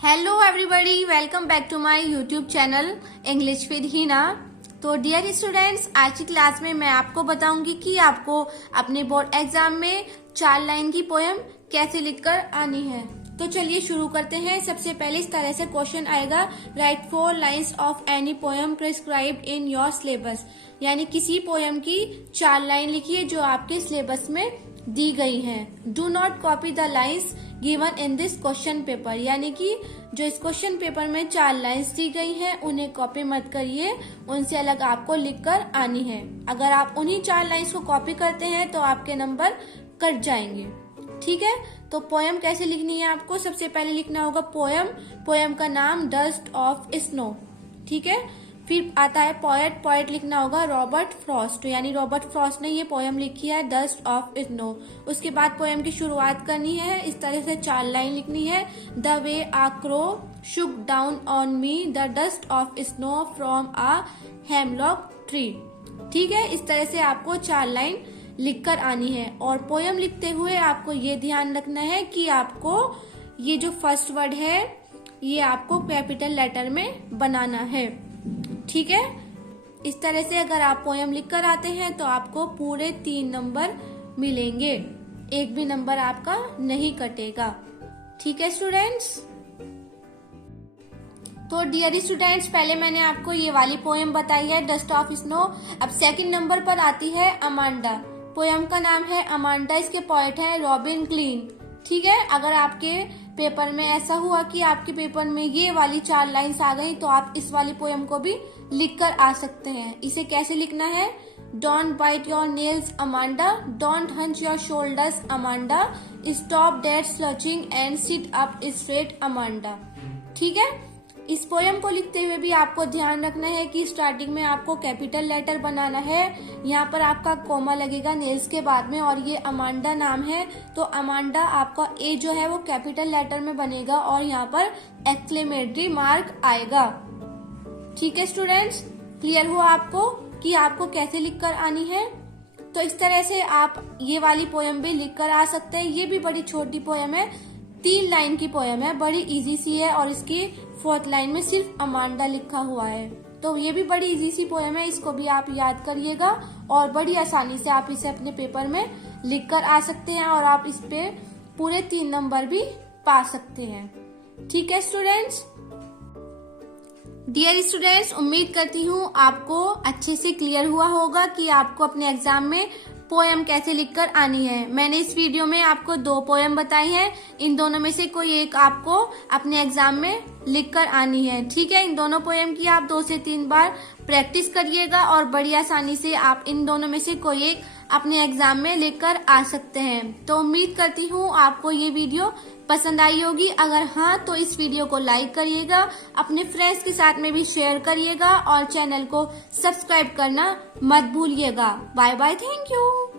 Hello everybody, welcome back to my YouTube channel English with Hina. तो dear students, आज की class में मैं आपको बताऊंगी कि आपको अपने बोर्ड एग्जाम में 4 लाइन की पोएम कैसे लिखकर आनी है। तो चलिए शुरू करते हैं। सबसे पहले इस तरह से क्वेश्चन आएगा, right 4 lines of any poem prescribed in your syllabus. यानी किसी पोएम की 4 लाइन लिखिए जो आपके सिलेबस में दी गई हैं। Do not copy the lines given in this question paper. यानी कि जो इस क्वेश्चन पेपर में 4 लाइन्स दी गई हैं उन्हें कॉपी मत करिए, उनसे अलग आपको लिखकर आनी है। अगर आप उन्हीं 4 लाइन्स को कॉपी करते हैं तो आपके नंबर कट जाएंगे। ठीक है, तो पोएम कैसे लिखनी है आपको? सबसे पहले लिखना होगा पोएम का नाम डस्ट ऑफ स्नो। ठीक है, फिर आता है पोएट लिखना होगा रॉबर्ट फ्रॉस्ट। यानी रॉबर्ट फ्रॉस्ट ने ये पोएम लिखी है डस्ट ऑफ स्नो। उसके बाद पोएम की शुरुआत करनी है, इस तरह से 4 लाइन लिखनी है। The way a crow shook down on me the dust of snow from a hemlock tree. ठीक है, इस तरह से आपको 4 लाइन लिखकर आनी है। और पोएम लिखते हुए आपको ये ध्यान रखना है कि आपको ये जो फर्स्ट वर्ड है ये आपको कैपिटल लेटर में बनाना है। ठीक है, इस तरह से अगर आप पोएम लिखकर आते हैं तो आपको पूरे 3 नंबर मिलेंगे, एक भी नंबर आपका नहीं कटेगा। ठीक है स्टूडेंट्स। तो डियर स्टूडेंट्स, पहले मैंने आपको ये वाली पोएम बताई है डस्ट ऑफ स्नो। अब सेकंड नंबर पर आती है अमांडा। पोएम का नाम है अमांडा, इसके पोएट है रॉबिन क्लीन। ठीक है, अगर आपके पेपर में ऐसा हुआ कि आपके पेपर में ये वाली 4 लाइन्स आ गई तो आप इस वाली पोएम को भी लिखकर आ सकते हैं। इसे कैसे लिखना है? Don't bite your nails Amanda, don't hunch your shoulders Amanda, stop that slouching and sit up straight Amanda. ठीक है, इस पोएम को लिखते हुए भी आपको ध्यान रखना है कि स्टार्टिंग में आपको कैपिटल लेटर बनाना है। यहाँ पर आपका कोमा लगेगा नेल्स के बाद में, और ये अमांडा नाम है तो अमांडा आपका ए जो है वो कैपिटल लेटर में बनेगा और यहाँ पर एक्सक्लेमेटरी मार्क आएगा। ठीक है स्टूडेंट्स, क्लियर हुआ आपको कि आपको कैसे लिखकर आनी है? तो इस तरह से आप ये वाली पोएम भी लिखकर आ सकते हैं। ये भी बड़ी छोटी पोएम है, 3 लाइन की पोएम है, बड़ी इजी सी है और इसकी 4th लाइन में सिर्फ अमांडा लिखा हुआ है। तो ये भी बड़ी इजी सी पोएम है, इसको भी आप याद करिएगा और बड़ी आसानी से आप इसे अपने पेपर में लिखकर आ सकते हैं और आप इस पे पूरे 3 नंबर भी पा सकते हैं। ठीक है स्टूडेंट्स। डियर स्टूडेंट्स, उम्मीद करती हूँ आपको अच्छे से क्लियर हुआ होगा कि आपको अपने एग्जाम में पोएम कैसे लिखकर आनी है। मैंने इस वीडियो में आपको 2 पोएम बताई हैं, इन दोनों में से कोई एक आपको अपने एग्जाम में लिखकर आनी है। ठीक है, इन दोनों पोएम की आप 2 से 3 बार प्रैक्टिस करिएगा और बड़ी आसानी से आप इन दोनों में से कोई एक अपने एग्जाम में लिखकर आ सकते हैं। तो उम्मीद करती हूँ आपको ये वीडियो पसंद आई होगी। अगर हाँ तो इस वीडियो को लाइक करिएगा, अपने फ्रेंड्स के साथ में भी शेयर करिएगा और चैनल को सब्सक्राइब करना मत भूलिएगा। Bye bye, thank you.